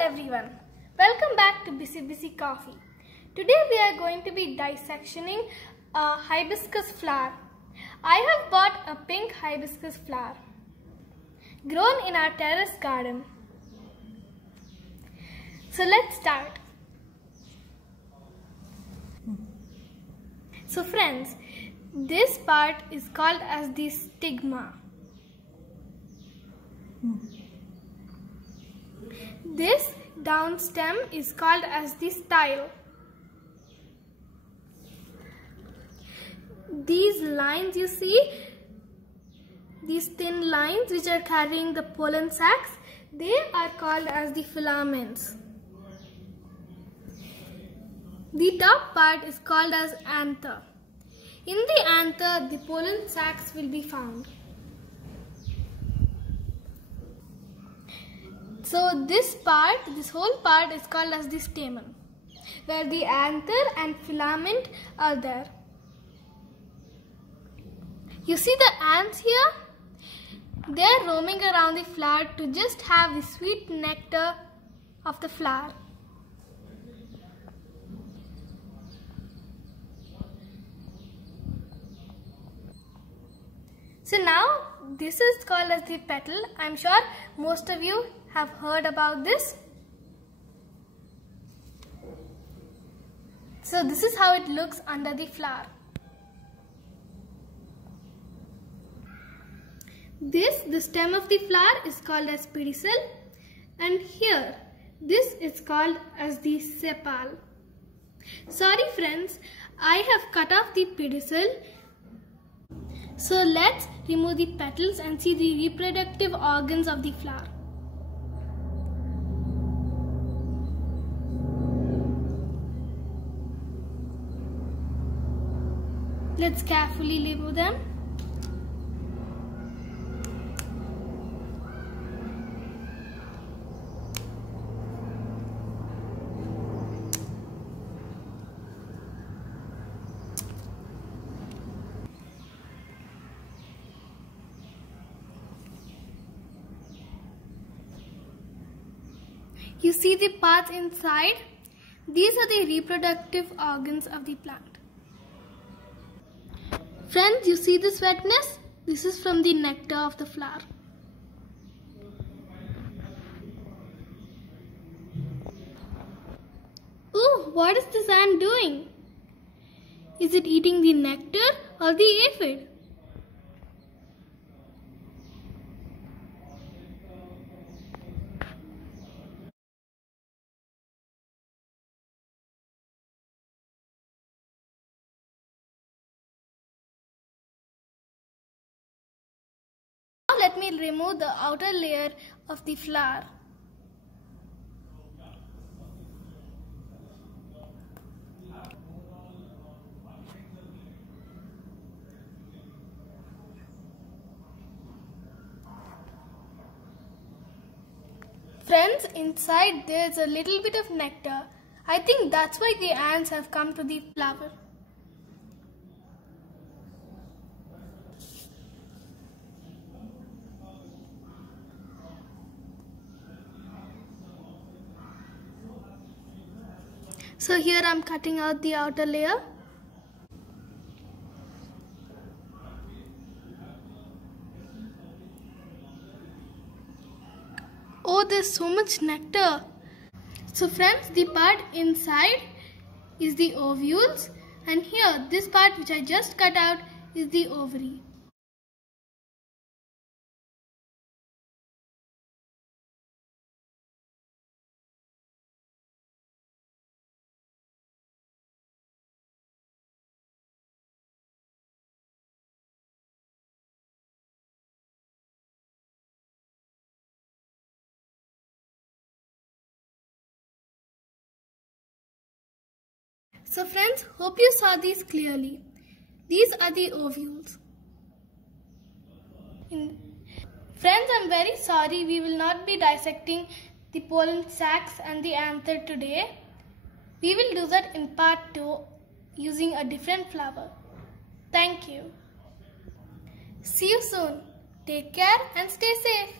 everyone, welcome back to Bisi Coffee. Today we are going to be dissectioning a hibiscus flower. I have bought a pink hibiscus flower grown in our terrace garden. So let's start. So friends, this part is called as the stigma. This down stem is called as the style. These lines you see, these thin lines which are carrying the pollen sacs, they are called as the filaments. The top part is called as anther. In the anther, the pollen sacs will be found. So this whole part is called as the stamen, where the anther and filament are there. You see the ants here? They are roaming around the flower to just have the sweet nectar of the flower. So now this is called as the petal. I'm sure most of you have heard about this. So this is how it looks under the flower. The stem of the flower is called as pedicel, and here this is called as the sepal. Sorry friends, I have cut off the pedicel. So let's remove the petals and see the reproductive organs of the flower. Let's carefully remove them. You see the parts inside? These are the reproductive organs of the plant. Friends, you see this wetness? This is from the nectar of the flower. Oh, what is this ant doing? Is it eating the nectar or the aphid? Let me remove the outer layer of the flower. Friends, inside there is a little bit of nectar. I think that's why the ants have come to the flower. So here I'm cutting out the outer layer. Oh, there's so much nectar. So friends, the part inside is the ovules, and here this part which I just cut out is the ovary. So friends, hope you saw these clearly. These are the ovules. Friends, I'm very sorry we will not be dissecting the pollen sacs and the anther today. We will do that in part 2 using a different flower. Thank you. See you soon. Take care and stay safe.